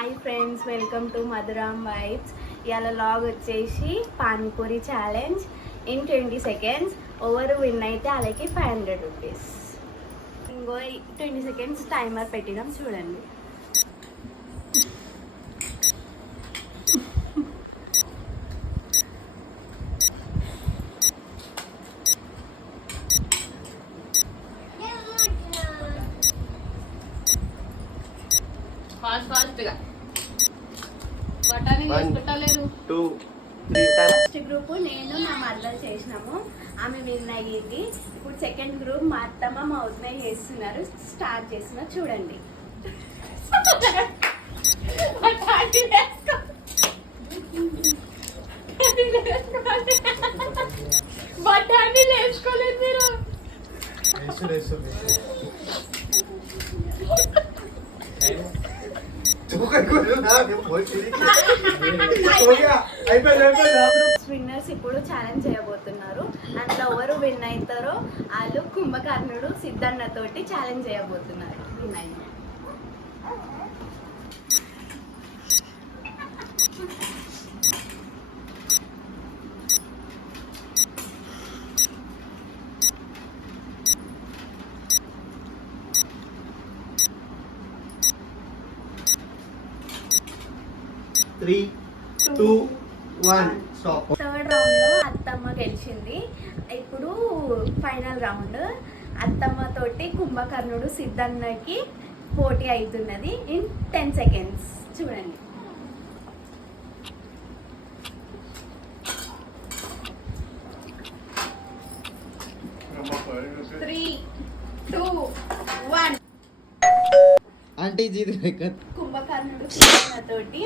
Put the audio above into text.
Hi friends, welcome to Madhuram vibes. ఇవాళ లాగ్ వచ్చేసి panipuri challenge in 20 seconds. Over win అయితే అలాగే 500 రూపీస్. ఇంకో 20 seconds టైమర్ పెట్టినాం, చూడండి. ఫాస్ట్గా బఠానీ వేసుకుంటలేరు. ఫస్ట్ గ్రూప్ నేను నా మరదలు చేసినాము, ఆమె విన్ అయ్యింది. ఇప్పుడు సెకండ్ గ్రూప్ మా అత్తమ్మ మా వదిన చేస్తున్నారు. స్టార్ట్ చేస్తున్నా, చూడండి. బఠానీ వేసుకోలేదు మీరు. విన్నర్స్ ఇప్పుడు ఛాలెంజ్ చేయబోతున్నారు. అందులో ఎవరు విన్ అవుతారో వాళ్ళు కుంభకర్ణుడు సిద్ధన్న తోటి ఛాలెంజ్ చేయబోతున్నారు. విన్ అయిన 3, 2, 1 స్టాప్. థర్డ్ రౌండ్ లో అత్తమ్మ గెలిచింది. ఇప్పుడు ఫైనల్ రౌండ్ అత్తమ్మ తోటి కుంభకర్ణుడు సిద్ధన్నకి పోటీ అవుతున్నది ఇన్ 10 seconds. చూడండి. Three, two, one. ఆంటీ జీది కుంభకర్ణుడు సిద్ధన్న తోటి